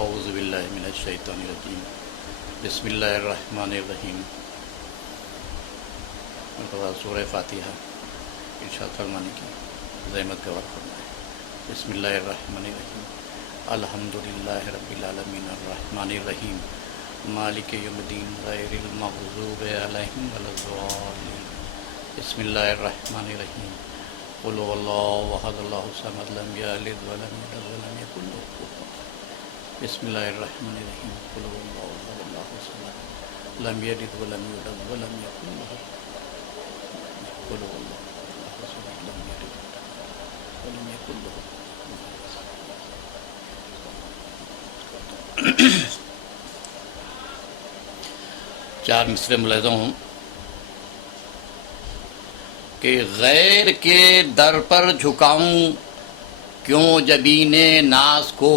اعوذ باللہ من الشیطان الرجیم بسم اللہ الرحمن الرحیم۔ سورہ فاتحہ ارشاد فرمانے کی زحمت گوار فرمائے۔ بسم اللہ الرحمن الرحیم، الحمدللہ رب العالمین الرحمن الرحیم مالک یوم الدین غیر المغضوب علیہم ولا الضالین۔ بسم اللہ الرحمن الرحیم، قل هو اللہ احد اللہ الصمد لم یلد ولم یولد ولم یکن له کفوا احد۔ بسم اللہ الرحمن الرحیم، قل هو اللہ احد اللہ الصمد لم یلد ولم یولد ولم یکن له قل هو اللہ احد اللہ الصمد لم یلد ولم یکن له۔ چار مصرے ملاحظہ ہوں کہ غیر کے در پر جھکاؤں کیوں جبین ناز کو،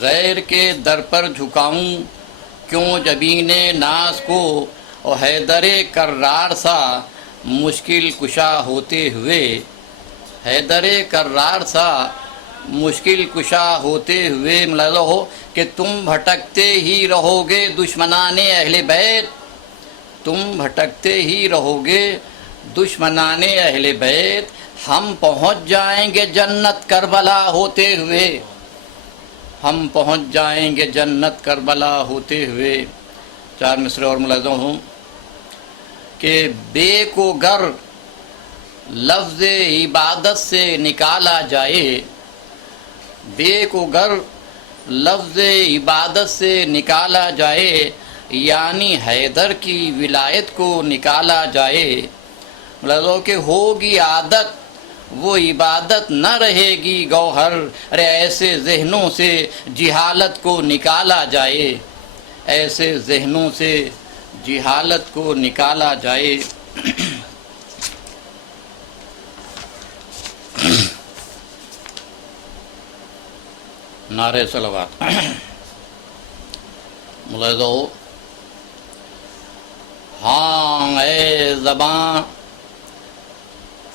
غیر کے در پر جھکاؤں کیوں جبین ناز کو، اور حیدر کرار سا مشکل کشا ہوتے ہوئے، حیدر کرار سا مشکل کشا ہوتے ہوئے ملاحظہ ہو کہ تم بھٹکتے ہی رہو گے دشمنان اہل بیت، تم بھٹکتے ہی رہو گے دشمنان اہل بیت، ہم پہنچ جائیں گے جنت کربلا ہوتے ہوئے، ہم پہنچ جائیں گے جنت کربلا ہوتے ہوئے۔ چار مصرے اور ملاحظہ ہوں کہ بے کو گر لفظ عبادت سے نکالا جائے، بے کو گر لفظ عبادت سے نکالا جائے، یعنی حیدر کی ولایت کو نکالا جائے، مطلب کہ ہوگی عادت وہ عبادت نہ رہے گی گوہر، ارے ایسے ذہنوں سے جہالت کو نکالا جائے، ایسے ذہنوں سے جہالت کو نکالا جائے۔ نعرہ صلوات ملاحظہ ہو، ہاں اے زباں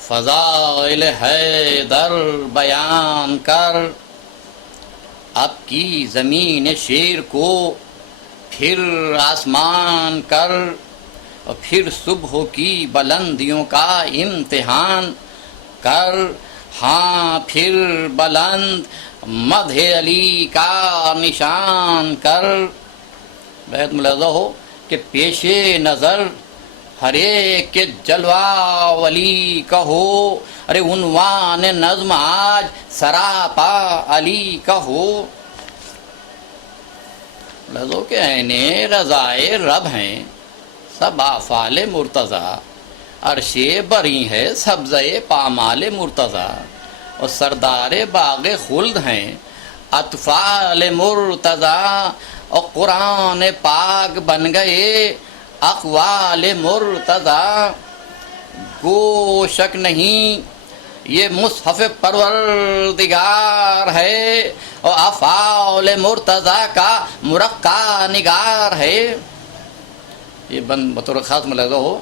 فضائل حیدر بیان کر، اب کی زمین شیر کو پھر آسمان کر، اور پھر صبح کی بلندیوں کا امتحان کر، ہاں پھر بلند مدح علی کا نشان کر۔ بیت ملاحظہ ہو کہ پیش نظر ہر ایک کے جلوہ ولی کا ہو، ارے عنوان نظم آج سراپا علی کا ہو۔ لذو کہ عین رضائے رب ہیں سب آفال مرتضی، عرش بری ہے سبزۂ پامال مرتضی، اور سردار باغ خلد ہیں اطفال مرتضی، اور قرآن پاک بن گئے اقوال مرتضی۔ گو شک نہیں یہ مصحف پروردگار ہے، اور افعال مرتضی کا مرقع نگار ہے۔ یہ بند بطور خاص ملاحظہ ہو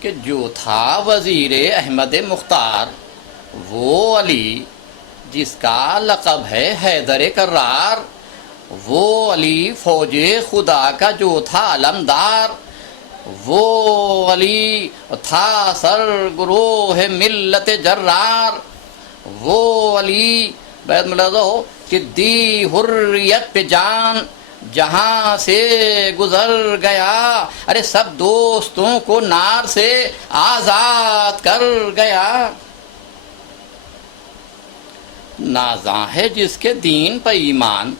کہ جو تھا وزیر احمد مختار وہ علی جس کا لقب ہے حیدر کرار، وہ علی فوج خدا کا جو تھا علمدار، وہ علی تھا سر گروہ ملت جرار، وہ علی بیت ملاحظہ ہو کہ دی حریت پہ جان جہاں سے گزر گیا، ارے سب دوستوں کو نار سے آزاد کر گیا۔ نازاں ہے جس کے دین پہ ایمان،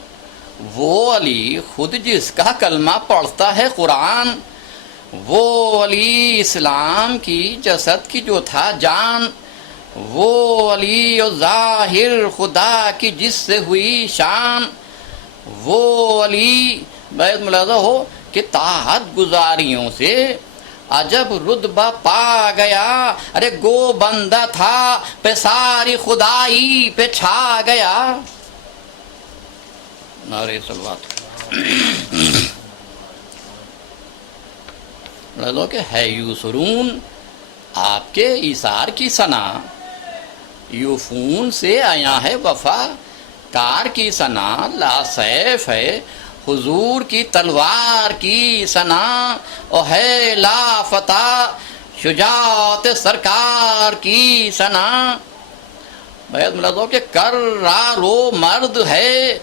وہ علی خود جس کا کلمہ پڑھتا ہے قرآن، وہ علی اسلام کی جسد کی جو تھا جان، وہ علی و ظاہر خدا کی جس سے ہوئی شان، وہ علی بیت ملاحظہ ہو کہ طاعت گزاریوں سے عجب رتبہ پا گیا، ارے گو بندہ تھا پہ ساری خدائی پہ چھا گیا۔ نعرہ صلوات لو کہ ہے یوسرون آپ کے ایثار کی ثنا، یوفون سے آیا ہے وفا کار کی ثنا لا سیف ہے، حضور کی تلوار کی ثنا او ہے لا فتح، شجاعت سرکار کی ثنا۔ بیت ملازو کہ کرار و مرد ہے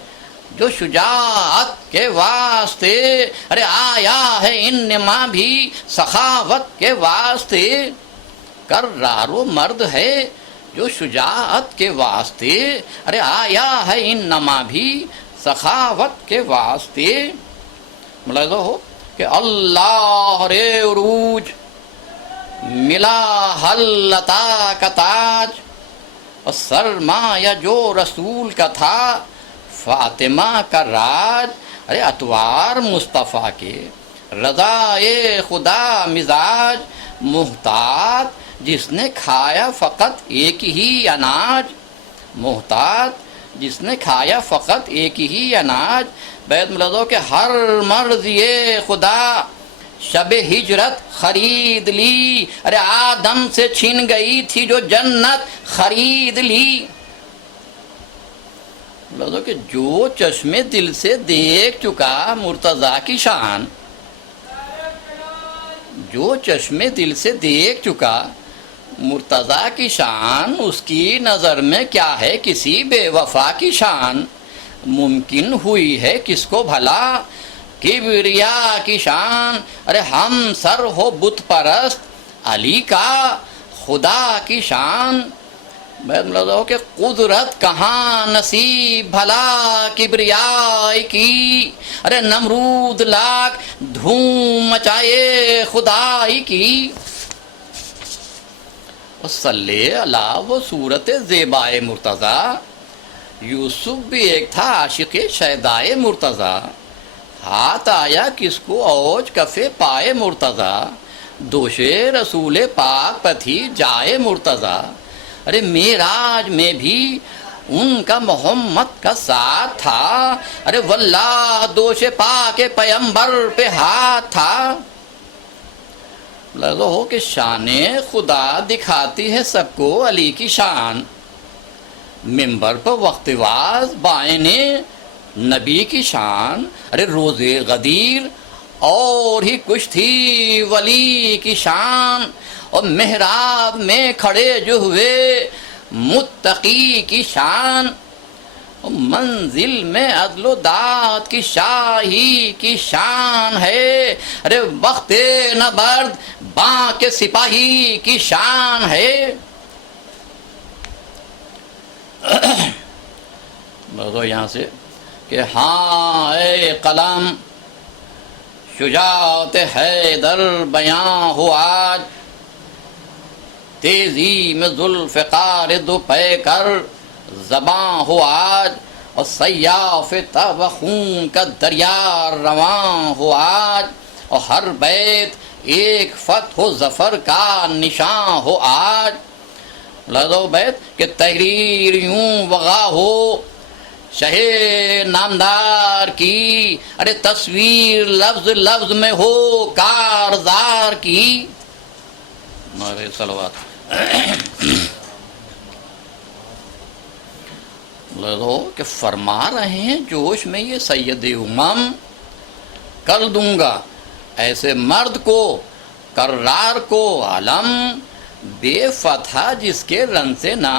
جو شجاعت کے واسطے، ارے آیا ہے انما بھی سخاوت کے واسطے۔ کرار و مرد ہے جو شجاعت کے واسطے، ارے آیا ہے انما بھی سخاوت کے واسطے۔ ملاحظہ ہو کہ اللہ رے عروج ملا حل عطا کا تاج، اور سرمایہ جو رسول کا تھا فاطمہ کا راج۔ ارے اطوار مصطفیٰ کے رضائے خدا مزاج، محتاط جس نے کھایا فقط ایک ہی اناج، محتاط جس نے کھایا فقط ایک ہی اناج۔ بیت ملازو کہ ہر مرضی خدا شب ہجرت خرید لی، ارے آدم سے چھن گئی تھی جو جنت خرید لی۔ ملازو کہ جو چشمے دل سے دیکھ چکا مرتضیٰ کی شان، جو چشمے دل سے دیکھ چکا مرتضیٰ کی شان، اس کی نظر میں کیا ہے کسی بے وفا کی شان۔ ممکن ہوئی ہے کس کو بھلا کبریا کی شان، ارے ہم سر ہو بت پرست علی کا خدا کی شان۔ بیت ملازو کہ قدرت کہاں نصیب بھلا کبریا کی، ارے نمرود لاکھ دھوم مچائے خدائی کی۔ صلی اللہ وہ صورت زیبائے مرتضیٰ، یوسف بھی ایک تھا عاشق شیدائے مرتضیٰ۔ ہاتھ آیا کس کو اوج کفے پائے مرتضیٰ، دوش رسول پاک پتھی جائے مرتضیٰ۔ ارے معراج میں بھی ان کا محمد کا ساتھ تھا، ارے واللہ دوش پاک پیمبر پہ ہاتھ تھا۔ لگو ہو کہ شان خدا دکھاتی ہے سب کو علی کی شان، ممبر پر وقت واز بائن نبی کی شان۔ ارے روز غدیر اور ہی کچھ تھی ولی کی شان، اور محراب میں کھڑے جو ہوئے متقی کی شان، منزل میں عدل و داد کی شاہی کی شان ہے۔ ارے وقت نبرد باں کے سپاہی کی شان ہے۔ بتو یہاں سے کہ ہاں اے قلم شجاعت حیدر بیاں ہو آج، تیزی میں ذوالفقار دو پے کر زباں ہو آج، اور سیاف تب خون کا دریا رواں ہو آج، اور ہر بیت ایک فتح و ظفر کا نشاں ہو آج۔ لدو بیت کہ تحریر یوں وغا ہو شہ نامدار کی، ارے تصویر لفظ لفظ میں ہو کارزار کی۔ نعرہ صلوات۔ لو کہ فرما رہے ہیں جوش میں یہ سید امم، کر دوں گا ایسے مرد کو کرار کو عالم، بے فتح جس کے رن سے نہ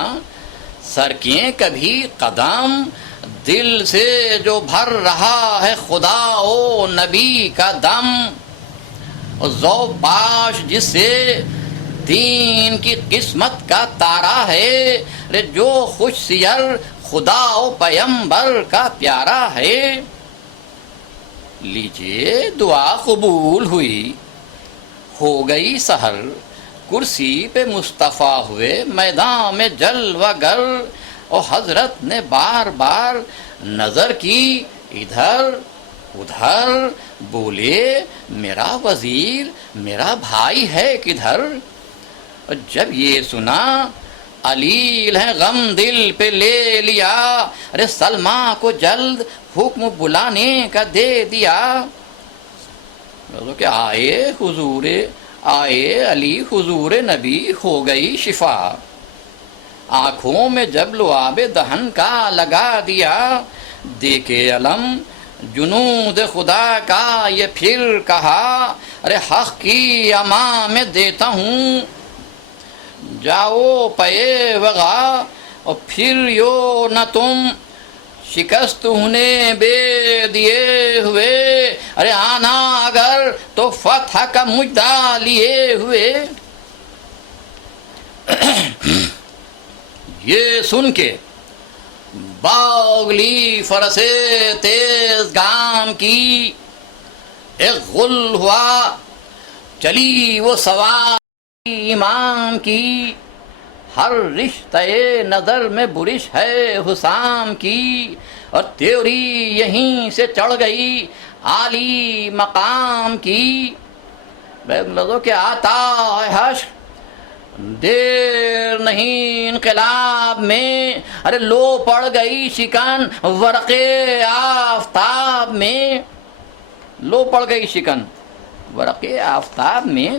سرکیں کبھی قدم، دل سے جو بھر رہا ہے خدا و نبی کا دم، اور ذو پاش جس سے دین کی قسمت کا تارا ہے، رے جو خوش سیر خدا و پیمبر کا پیارا ہے۔ لیجئے دعا قبول ہوئی، ہو گئی سحر، کرسی پہ مصطفیٰ ہوئے میدان میں جلوہ گر، اور حضرت نے بار بار نظر کی ادھر ادھر، بولے میرا وزیر میرا بھائی ہے کدھر؟ اور جب یہ سنا علیل ہے غم دل پہ لے لیا، ارے سلمہ کو جلد حکم بلانے کا دے دیا۔ کہ آئے علی حضور نبی ہو گئی شفا، آنکھوں میں جب لعاب دہن کا لگا دیا، دیکھے علم جنود خدا کا یہ پھر کہا، ارے حق کی اما میں دیتا ہوں، جاؤ پے وغا اور پھر یو نہ تم شکست انہیں بے دیے ہوئے، ارے آنا اگر تو فتح کا مجدہ لیے ہوئے۔ یہ سن کے باغلی فرس تیز گام کی ایک غل ہوا، چلی وہ سوار امام کی، ہر رشتہ نظر میں برش ہے حسام کی، اور تیوری یہیں سے چڑھ گئی عالی مقام کی۔ لوگوں کے آتا ہے حشر دیر نہیں انقلاب میں، ارے لو پڑ گئی شکن ورق آفتاب میں، لو پڑ گئی شکن ورق آفتاب میں۔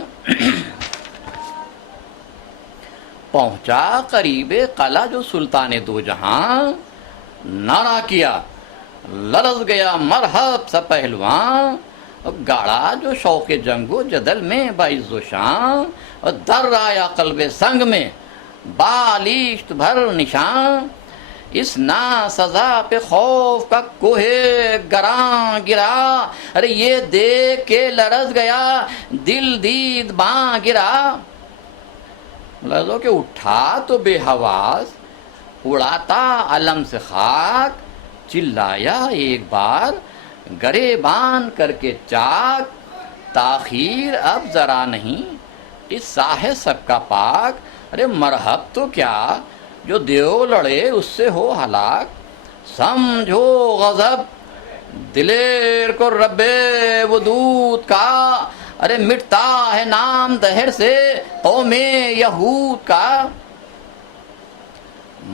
پہنچا قریب قلعہ جو سلطان دو جہاں، نعرہ کیا لرز گیا مرحب سا پہلوان، گاڑا جو شوق جنگ و جدل میں باعث و شان، اور در آیا قلب سنگ میں بالیشت بھر نشان، اس نا سزا پہ خوف کا کوہ گراں گرا، ارے یہ دیکھ کے لرز گیا دل دید باں گرا۔ لرزو کہ اٹھا تو بے حواس اڑاتا علم سے خاک، چلایا ایک بار گریبان کر کے چاک، تاخیر اب ذرا نہیں قصہ ہے سب کا پاک، ارے مرحب تو کیا جو دیو لڑے اس سے ہو ہلاک، سمجھو غضب دلیر کو رب ودود کا، ارے مٹتا ہے نام دہر سے قوم یہود کا۔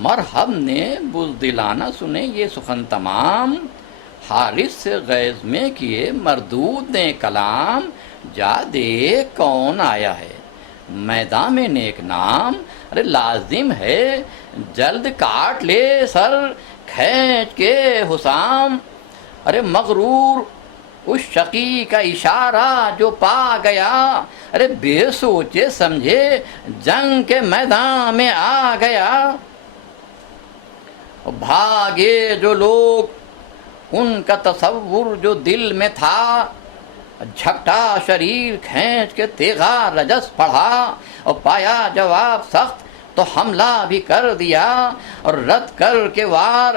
مرحب نے بزدلانہ سنے یہ سخن تمام، حارث سے غیظ میں کیے مردود نے کلام، جا دیکھ کون آیا ہے میدان میں نیک نام، ارے لازم ہے جلد کاٹ لے سر کھینچ کے حسام، ارے مغرور اس شقی کا اشارہ جو پا گیا، ارے بے سوچے سمجھے جنگ کے میدان میں آ گیا۔ بھاگے جو لوگ ان کا تصور جو دل میں تھا، جھپٹا شریر کھینچ کے تیغا رجس پڑھا، اور پایا جواب سخت تو حملہ بھی کر دیا، اور رد کر کے وار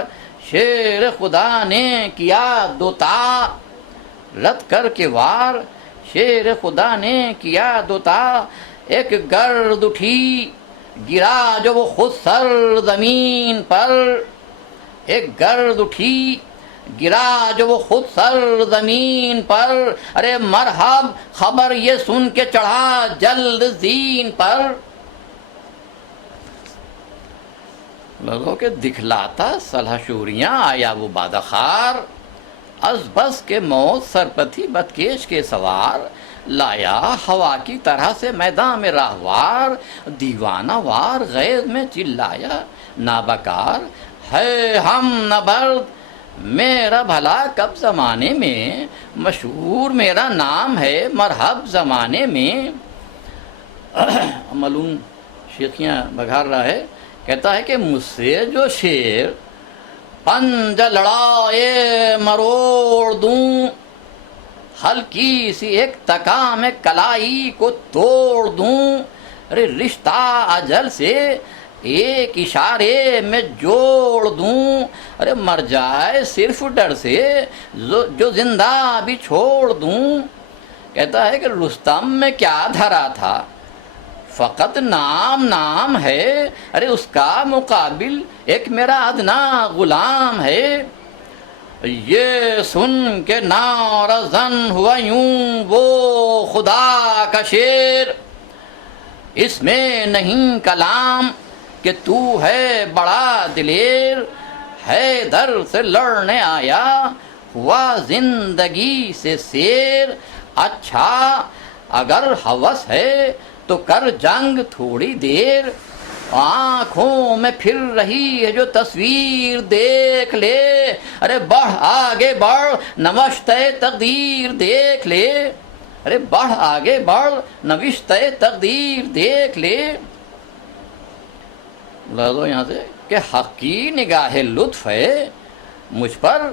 شیر خدا نے کیا دوتا، رد کر کے وار شیر خدا نے کیا دوتا، ایک گرد اٹھی گرا جو وہ خود سر زمین پر، ایک گرد اٹھی گرا جو وہ خود سر زمین پر، ارے مرحب خبر یہ سن کے چڑھا جلد زین پر۔ لوگوں کے دکھلاتا صلح شوریاں آیا وہ بادخار، از بس کے موت سرپتھی بدکیش کے سوار، لایا ہوا کی طرح سے میدان میں راہوار، دیوانہ وار غیظ میں چلایا نابکار، ہے ہم نبرد میرا بھلا کب زمانے میں، مشہور میرا نام ہے مرحب زمانے میں۔ ملون شیخیاں بگھار رہا ہے، کہتا ہے کہ مجھ سے جو شیر پنج لڑائے مروڑ دوں، ہلکی سی ایک تکا میں کلائی کو توڑ دوں، ارے رشتہ اجل سے ایک اشارے میں جوڑ دوں، ارے مر جائے صرف ڈر سے جو زندہ بھی چھوڑ دوں۔ کہتا ہے کہ رستم میں کیا دھرا تھا، فقط نام نام ہے، ارے اس کا مقابل ایک میرا ادنا غلام ہے۔ یہ سن کے نعرہ زن ہوا یوں وہ خدا کا شیر، اس میں نہیں کلام کہ تو ہے بڑا دلیر، حیدر سے لڑنے آیا ہوا زندگی سے سیر، اچھا اگر ہوس ہے تو کر جنگ تھوڑی دیر، آنکھوں میں پھر رہی ہے جو تصویر دیکھ لے، ارے بڑھ آگے بڑھ نوشتہ تقدیر دیکھ لے، ارے بڑھ آگے بڑھ نوشتہ تقدیر دیکھ لے۔ لازو یہاں سے کہ حق کی نگاہ لطف ہے مجھ پر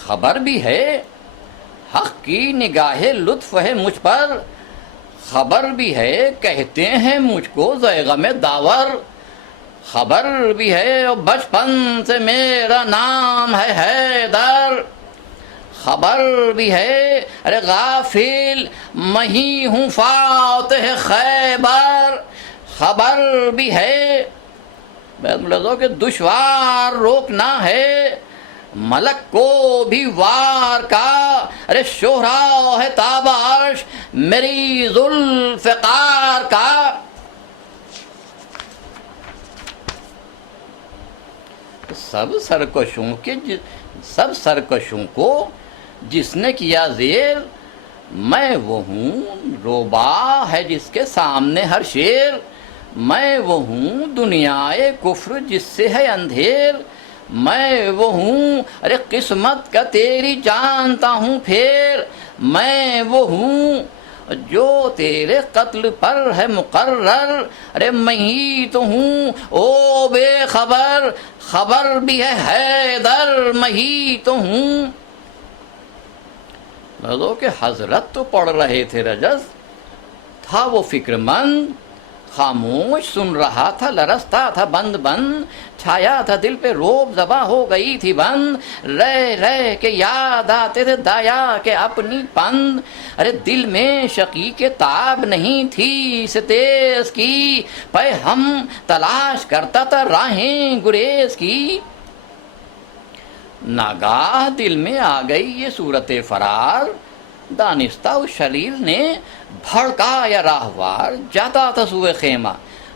خبر بھی ہے، حق کی نگاہ لطف ہے مجھ پر خبر بھی ہے، کہتے ہیں مجھ کو ذیغم داور، خبر بھی ہے اور بچپن سے میرا نام ہے حیدر، خبر بھی ہے، ارے غافل میں ہی ہوں فاتح خیبر، خبر بھی ہے کہ دشوار روکنا ہے ملک کو بھی وار کا، ارے شہرا ہے تابش میری ذوالفقار کا۔ سب سرکشوں کو جس نے کیا زیر، میں وہ ہوں روبا ہے جس کے سامنے ہر شیر، میں وہ ہوں دنیائے کفر جس سے ہے اندھیر، میں وہ ہوں ارے قسمت کا تیری جانتا ہوں پھر، میں وہ ہوں جو تیرے قتل پر ہے مقرر، ارے میں ہی تو ہوں او بے خبر، خبر بھی ہے حیدر میں ہی تو ہوں۔ لازو کہ حضرت تو پڑھ رہے تھے رجز، تھا وہ فکر مند خاموش سن رہا تھا، لرزتا تھا بند بند، چھایا تھا دل پہ روب زباں ہو گئی تھی بند، رہ رہ کے یاد آتے تھے دایا کے اپنی پند، ارے دل میں شقی کے تاب نہیں تھی سے تیز کی، پہ ہم تلاش کرتا تھا راہیں گریز کی، ناگاہ دل میں آ گئی یہ صورت فرار، دانستہ اس شریر نے بھڑکایا راہوار، جاتا تھا سوئے خیمہ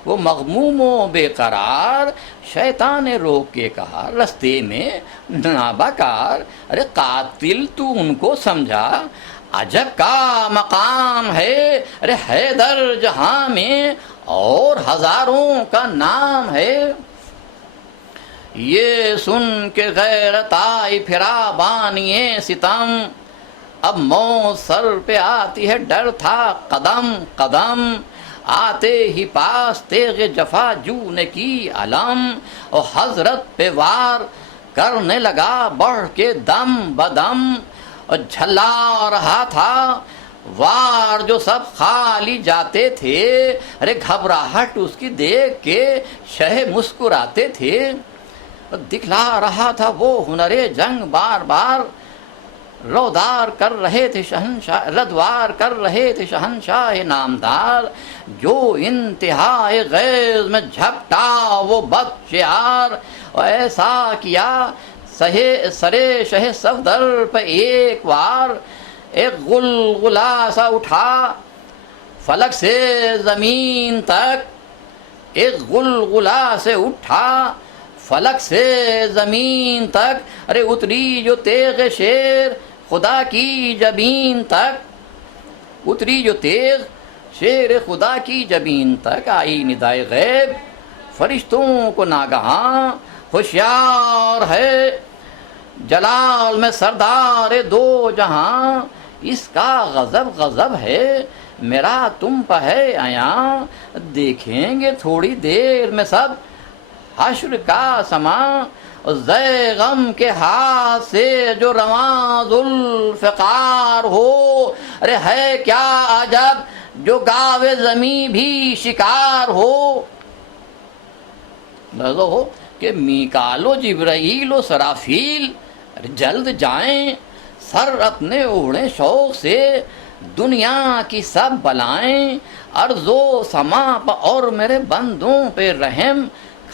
وہ مغموم و بے قرار، شیطان نے روک کے کہا رستے میں نابکار، ارے قاتل تو ان کو سمجھا عجب کا مقام ہے، ارے حیدر جہاں میں اور ہزاروں کا نام ہے، یہ سن کے غیرت آئی پھرا بانیے ستم، اب موت سر پہ آتی ہے ڈر تھا قدم قدم، آتے ہی پاس تیغ جفا جو نے کی علم، اور حضرت پہ وار کرنے لگا بڑھ کے دم بدم، اور جھلا رہا تھا وار جو سب خالی جاتے تھے، ارے گھبراہٹ اس کی دیکھ کے شہ مسکراتے تھے، دکھلا رہا تھا وہ ہنر جنگ بار بار، رودار کر رہے تھے شہنشاہ ردوار کر رہے تھے شہنشاہ نامدار، جو انتہائے غیظ میں جھپٹا وہ بد شعار، اور ایسا کیا سرے شہ صفدر پہ ایک وار، ایک غلغلہ سا اٹھا فلک سے زمین تک، ایک غلغلہ سے اٹھا فلک سے زمین تک، ارے اتری جو تیغ شیر خدا کی جبین تک، اتری جو تیغ شیر خدا کی جبین تک، آئی ندائے غیب فرشتوں کو ناگہاں، ہوشیار ہے جلال میں سردار دو جہاں، اس کا غضب غضب ہے میرا تم پہ ہے عیاں، دیکھیں گے تھوڑی دیر میں سب حشر کا سما، زے غم کے ہاتھ سے جو رواں ذوالفقار ہو، ارے ہے کیا عجب جو گاوے زمیں بھی شکار ہو، لازو ہو کہ میکال و جبرائیل و سرافیل جلد جائیں، سر اپنے اوڑھیں شوق سے دنیا کی سب بلائیں، ارض و سما اور میرے بندوں پہ رحم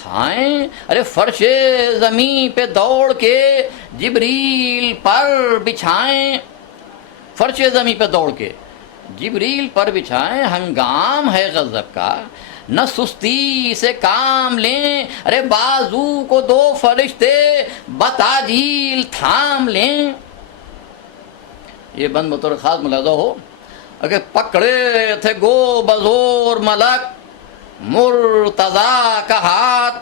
کھائیں، ارے فرش زمیں پہ دوڑ کے جبریل پر بچھائیں، فرش زمیں پہ دوڑ کے جبریل پر بچھائیں، ہنگام ہے غضب کا نہ سستی سے کام لیں، ارے بازو کو دو فرشتے بتاجیل تھام لیں۔ یہ بند بطور خاص ملاحظہ ہو، اگر پکڑے تھے گو بزور ملک مرتضیٰ کا ہاتھ،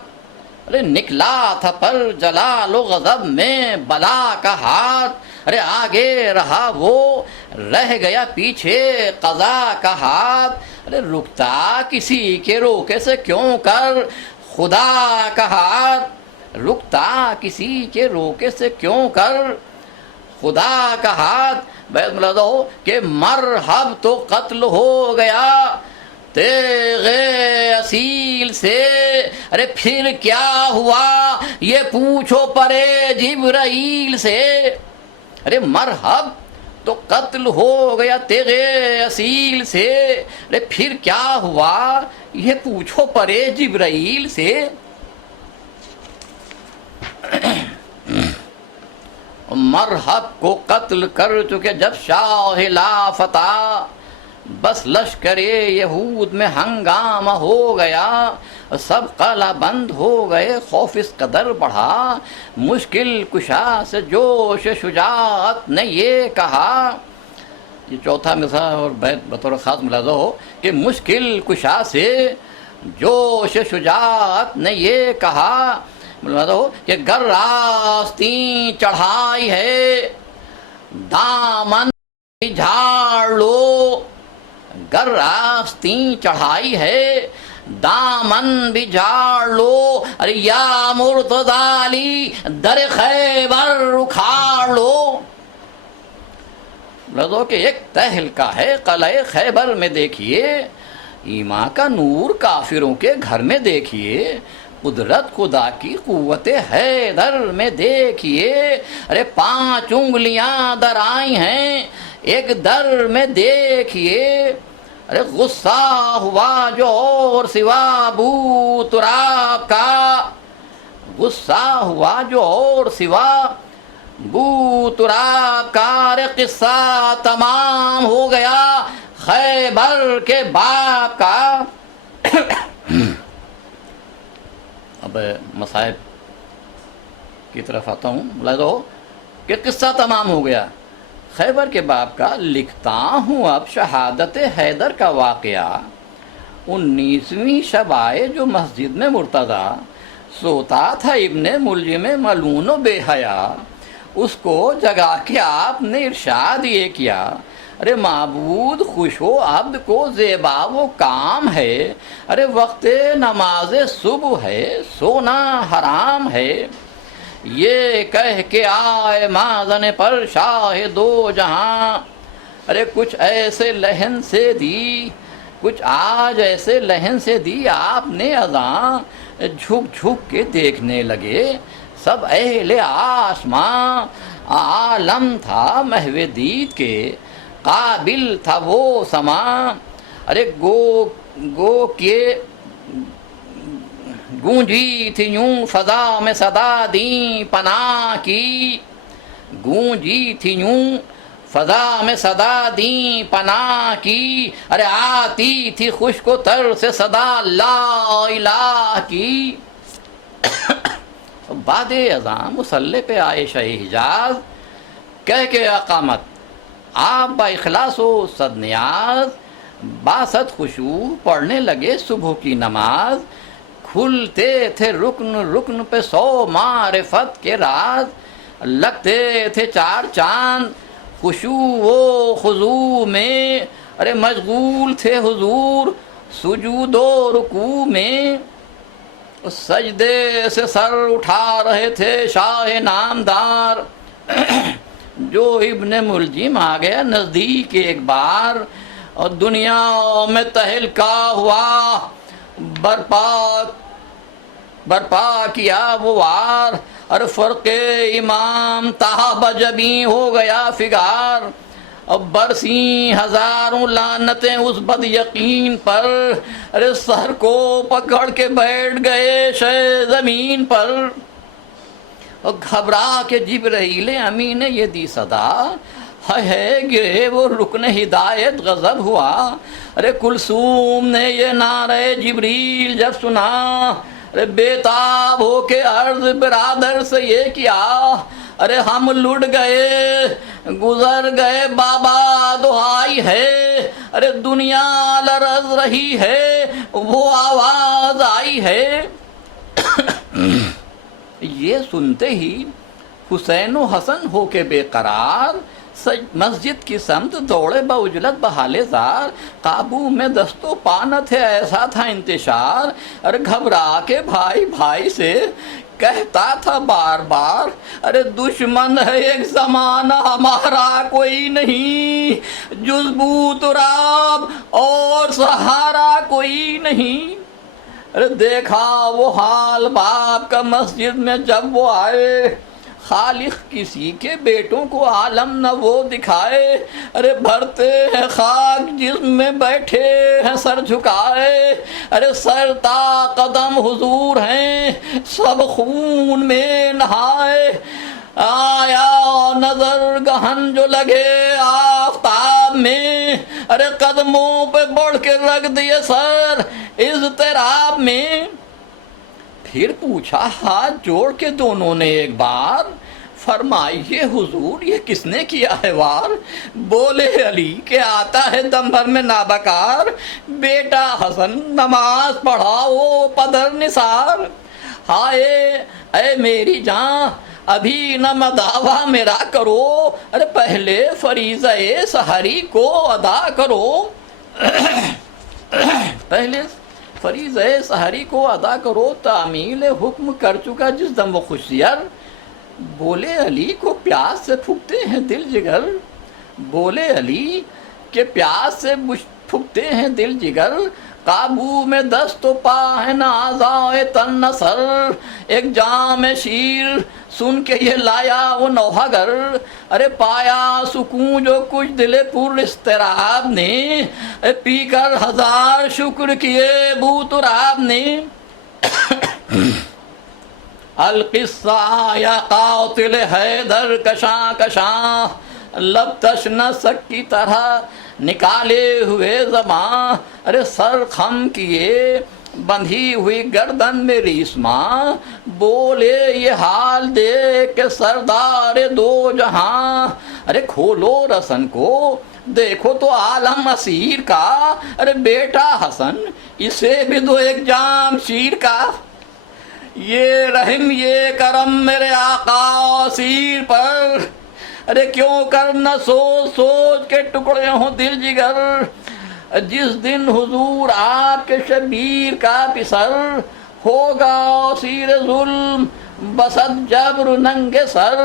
ارے نکلا تھا پر جلال و غضب میں بلا کا ہاتھ، ارے آگے رہا وہ رہ گیا پیچھے قضا کا ہاتھ، ارے رکتا کسی کے روکے سے کیوں کر خدا کا ہاتھ، رکتا کسی کے روکے سے کیوں کر خدا کا ہاتھ۔ بیت ملازو کہ مرحب تو قتل ہو گیا تیغ اصیل سے، ارے پھر کیا ہوا یہ پوچھو پرے جبرائیل سے، ارے مرحب تو قتل ہو گیا تیغ اصیل سے، ارے پھر کیا ہوا یہ پوچھو پرے جبرائیل سے۔ مرحب کو قتل کر چکے جب شاہ لا فتح، بس لشکر یہود میں ہنگامہ ہو گیا، سب قلعہ بند ہو گئے، خوف اس قدر بڑھا، مشکل کشا سے جوش شجاعت نے یہ کہا۔ یہ چوتھا مصرع اور بیت بطور خاص ملاحظہ ہو کہ مشکل کشا سے جوش شجاعت نے یہ کہا، ملاحظہ ہو کہ گر راستیں چڑھائی ہے دامن جھاڑ لو، گر راستیں چڑھائی ہے دامن بھی جھاڑ لو، ارے یا مرتضیٰ علی در خیبر اکھاڑ لو۔ لذو کہ ایک تہلکہ ہے قلعہ خیبر میں دیکھیے، ایمان کا نور کافروں کے گھر میں دیکھیے، قدرت خدا کی قوت حیدر میں دیکھیے، ارے 5 انگلیاں در آئی ہیں ایک در میں دیکھیے، ارے غصہ ہوا جو اور سوا ابو تراب کا، غصہ ہوا جو اور سوا ابو تراب کا، ارے قصہ تمام ہو گیا خیبر کے باپ کا۔ اب مصائب کی طرف آتا ہوں، ملاحظہ ہو کہ قصہ تمام ہو گیا خیبر کے باپ کا۔ لکھتا ہوں اب شہادت حیدر کا واقعہ، 19ویں شب آئے جو مسجد میں مرتضیٰ، سوتا تھا ابن ملجم ملعون و بے حیا، اس کو جگا کے آپ نے ارشاد یہ کیا، ارے معبود خوش ہو عبد کو زیبا وہ کام ہے، ارے وقت نماز صبح ہے سونا حرام ہے، یہ کہہ کے آئے مازن پر شاہ دو جہاں، ارے کچھ ایسے لہن سے دی، کچھ آج ایسے لہن سے دی آپ نے اذاں، جھک جھک کے دیکھنے لگے سب اہل آسماں، عالم تھا محو دید کے قابل تھا وہ سما، ارے گو کے گونجی تھی یوں فضا میں صدا دیں پناہ کی، گونجی تھی یوں فضا میں صدا دیں پناہ کی، ارے آتی تھی خشک و تر سے صدا لا الہ کی۔ بعد اذان مصلی پہ آئے شاہ حجاز، کہہ کے اقامت آپ با اخلاص و صد نیاز، باسط خشوع پڑھنے لگے صبح کی نماز، کھلتے تھے رکن رکن پہ 100 معرفت کے راز، لگتے تھے 4 چاند خشوع و خضوع میں، ارے مشغول تھے حضور سجود و رکوع میں، سجدے سے سر اٹھا رہے تھے شاہ نامدار، جو ابن ملجم آ گیا نزدیک ایک بار، اور دنیا میں تہلکہ ہوا برپا کیا وہ وار، اور فرق امام تاب جبیں ہو گیا فگار، اب برسیں ہزاروں لعنتیں اس بد یقین پر، ارے سر کو پکڑ کے بیٹھ گئے شے زمین پر، اور گھبرا کے جبرائیل امین نے یہ دی صدا، ہے گرے وہ رکن ہدایت غضب ہوا، ارے کلثوم نے یہ نعرہ جبریل جب سنا، ارے بےتاب ہو کے عرض برادر سے یہ کیا، ارے ہم لٹ گئے گزر گئے بابا دہائی ہے، ارے دنیا لرز رہی ہے وہ آواز آئی ہے۔ یہ سنتے ہی حسین و حسن ہو کے بے قرار مسجد کی سمت دوڑے باوجلت بحالے زار، قابو میں دست و پا نہ تھے ایسا تھا انتشار، ارے گھبرا کے بھائی بھائی سے کہتا تھا بار بار، ارے دشمن ہے ایک زمانہ ہمارا کوئی نہیں، جز بو تراب اور سہارا کوئی نہیں۔ ارے دیکھا وہ حال باپ کا مسجد میں جب وہ آئے، خالق کسی کے بیٹوں کو عالم نہ وہ دکھائے، ارے بھرتے ہیں خاک جسم میں بیٹھے ہیں سر جھکائے، ارے سر تا قدم حضور ہیں سب خون میں نہائے، آیا نظر گہن جو لگے آفتاب میں، ارے قدموں پہ بڑھ کے رکھ دیے سر اضطراب میں۔ پھر پوچھا ہاتھ جوڑ کے دونوں نے ایک بار، فرمائیے حضور یہ کس نے کیا ہے وار؟ بولے علی کہ آتا ہے دم بھر میں نابکار، بیٹا حسن نماز پڑھاؤ پدر نثار، ہائے اے میری جان ابھی نہ مداوا میرا کرو، ارے پہلے فریضہ سحری کو ادا کرو، پہلے فریضہ سحری کو ادا کرو، تعمیل حکم کر چکا جس دم وہ خوشیار۔ بولے علی کو پیاس سے پھکتے ہیں دل جگر، بولے علی کہ پیاس سے پھکتے ہیں دل جگر، قابو میں دست و پا ہے نہ اعضائے تن نہ سر، ایک جام شیر سن کے یہ لایا وہ نوحہ گر، ارے پایا سکون جو کچھ دل پر اضطراب نے، پی کر ہزار شکر کیے بو تراب نے۔ القصہ یا قاتل حیدر کشاں کشاں، لب تشنسک کی طرح نکالے ہوئے زباں، ارے سر خم کیے بندھی ہوئی گردن میں ریسماں، بولے یہ حال دیکھ کے سردار دو جہاں، ارے کھولو رسن کو دیکھو تو عالم اسیر کا، ارے بیٹا حسن اسے بھی دو ایک جام شیر کا، یہ رحم یہ کرم میرے آقا اسیر پر، ارے کیوں کرنا سوچ سوچ کے ٹکڑے ہوں دل جگر، جس دن حضور آپ کے شبیر کا پسر، ہوگا اسیر ظلم بسد جبر ننگے سر،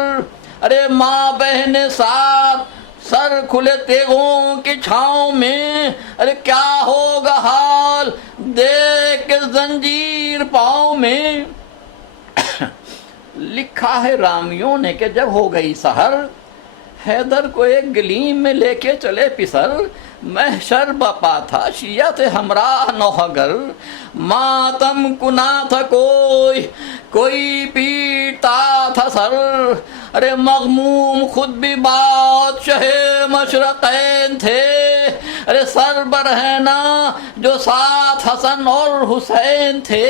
ارے ماں بہن ساتھ سر کھلے تیغوں کی چھاؤں میں، ارے کیا ہوگا حال دیکھ کے زنجیر پاؤں میں۔ لکھا ہے رامیوں نے کہ جب ہو گئی سحر، حیدر کو ایک گلیم میں لے کے چلے پسر، محشر بپا تھا شیعہ تھے ہمراہ نوحہ گر، ماتم کنا تھا کوئی پیٹتا تھا سر، ارے مغموم خود بھی بادشاہ مشرقین تھے، ارے سر برہنہ جو ساتھ حسن اور حسین تھے۔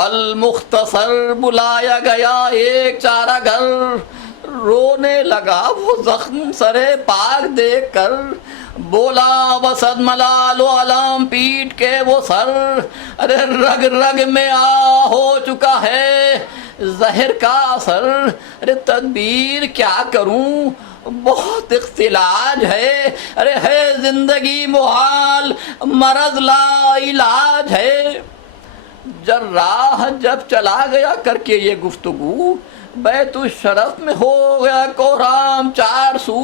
المختصر بلایا گیا ایک چارہ گر، رونے لگا وہ زخم سرے پاک دیکھ کر، بولا وسد ملال و علم پیٹ کے وہ سر، ارے رگ رگ میں ہو چکا ہے زہر کا اثر، ارے تدبیر کیا کروں بہت اختلاج ہے، ارے ہے زندگی محال مرض لا علاج ہے۔ جراح جب چلا گیا کر کے یہ گفتگو، بیت الشرف میں ہو گیا کوہرام چار سو،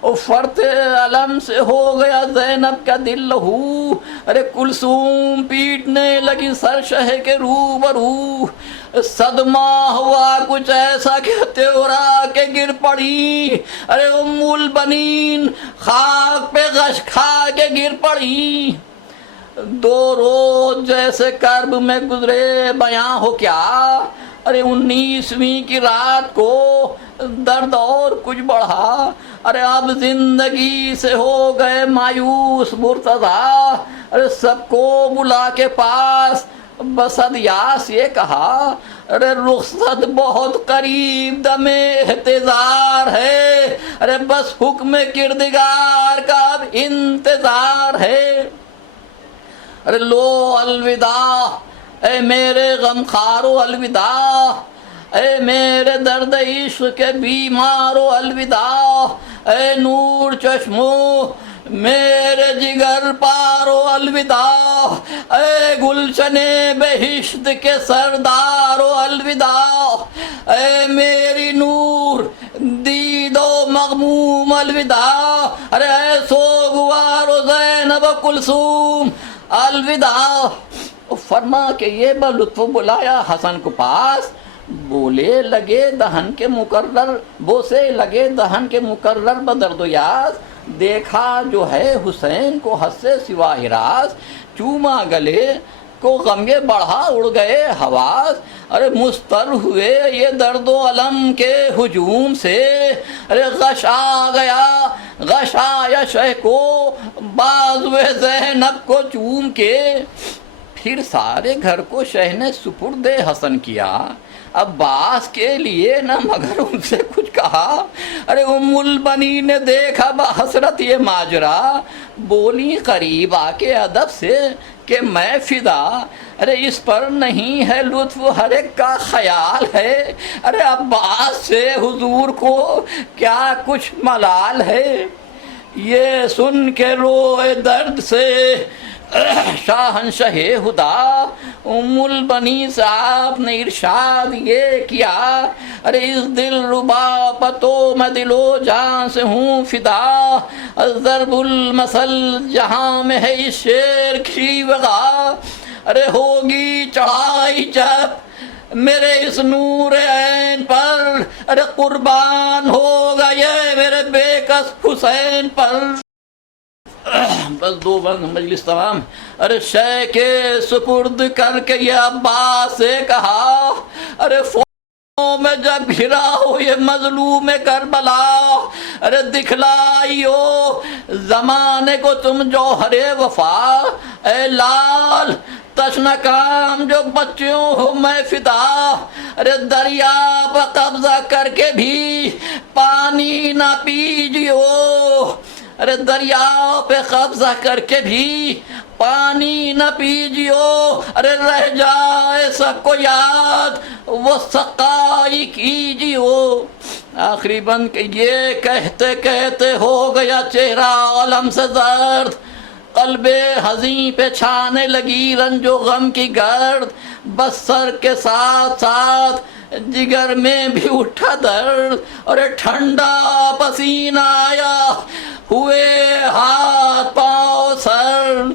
اور فرط علم سے ہو گیا زینب کا دل لہو، ارے کلثوم پیٹنے لگی سر شہ کے روبرو، صدمہ ہوا کچھ ایسا کہ تیورا کے گر پڑی، ارے ام البنین خاک پہ غش کھا کے گر پڑی۔ دو روز جیسے کرب میں گزرے بیاں ہو کیا، ارے 19ویں کی رات کو درد اور کچھ بڑھا، ارے اب زندگی سے ہو گئے مایوس مرتضیٰ، ارے سب کو بلا کے پاس بسد یاس یہ کہا، ارے رخصت بہت قریب دم احتضار ہے، ارے بس حکم کردگار کا اب انتظار ہے۔ ارے لو الوداع اے میرے غم خارو، الوداع اے میرے درد عشق کے بیمارو، الوداع اے نور چشمو میرے جگر پارو، الوداع اے گلشن بہشت کے سردارو، الوداع اے میری نور دید و مغموم، الوداع ارے اے سوگوار و زینب و کلثوم، الوداع۔ فرما کہ یہ بلطف بلایا حسن کو پاس، بولے لگے دہن کے مقرر، بوسے لگے دہن کے مقرر بدرد و یاس، دیکھا جو ہے حسین کو حد سے سوا ہراس، چوما گلے کو غمگے بڑھا اڑ گئے حواس، ارے مستر ہوئے یہ درد و علم کے ہجوم سے، ارے غش آ گیا غش آیا شہ کو بازوِ زینب کو چوم کے، پھر سارے گھر کو شہ نے سپرد حسن کیا، عباس کے لیے نہ مگر ان سے کچھ کہا، ارے ام البنین نے دیکھا بحسرت یہ ماجرا، بولی قریب آ کے ادب سے کہ میں فدا، ارے اس پر نہیں ہے لطف ہر ایک کا خیال ہے، ارے عباس سے حضور کو کیا کچھ ملال ہے، یہ سن کے روئے درد سے شاہنشاہ خدا، ام البنی صاحب نے ارشاد یہ کیا، ارے اس دل ربا پتو میں دل و جان سے ہوں فدا، ضرب المثل جہاں میں ہے اس شعر کی وغا، ارے ہوگی چڑھائی جب میرے اس نور عین پر، ارے قربان ہوگا یہ میرے بے کس حسین پر۔ بس دو بند مجلس تمام۔ ارے شے کے سپرد کر کے یہ عباس سے کہا، ارے فوجوں میں جب گھرا ہو یہ مظلوم کربلا، ارے دکھلائیو زمانے کو تم جوہر وفا، اے لال تشنہ کام جو بچیوں ہو میں فدا، ارے دریا پر قبضہ کر کے بھی پانی نہ پیجیو، ارے دریا پہ قبضہ کر کے بھی پانی نہ پیجیو، ارے رہ جائے سب کو یاد وہ سقائی کیجیو۔ آخری بند کہ یہ کہتے کہتے ہو گیا چہرہ علم سے زرد، قلب حزین پہ چھانے لگی رنج و غم کی گرد، بس سر کے ساتھ ساتھ جگر میں بھی اٹھا درد، اور ٹھنڈا پسینہ آیا ہوئے ہاتھ پاؤں سرد،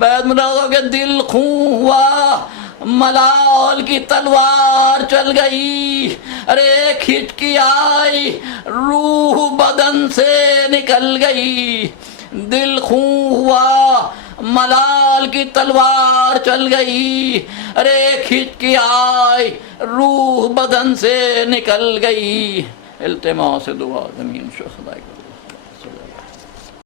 بیت مناظر کے دل خون ہوا ملال کی تلوار چل گئی، ارے کھچکی آئی روح بدن سے نکل گئی، دل خون ہوا ملال کی تلوار چل گئی، ارے کھچکی آئی روح بدن سے نکل گئی۔ التماس دعا زمین شو خدا کرو۔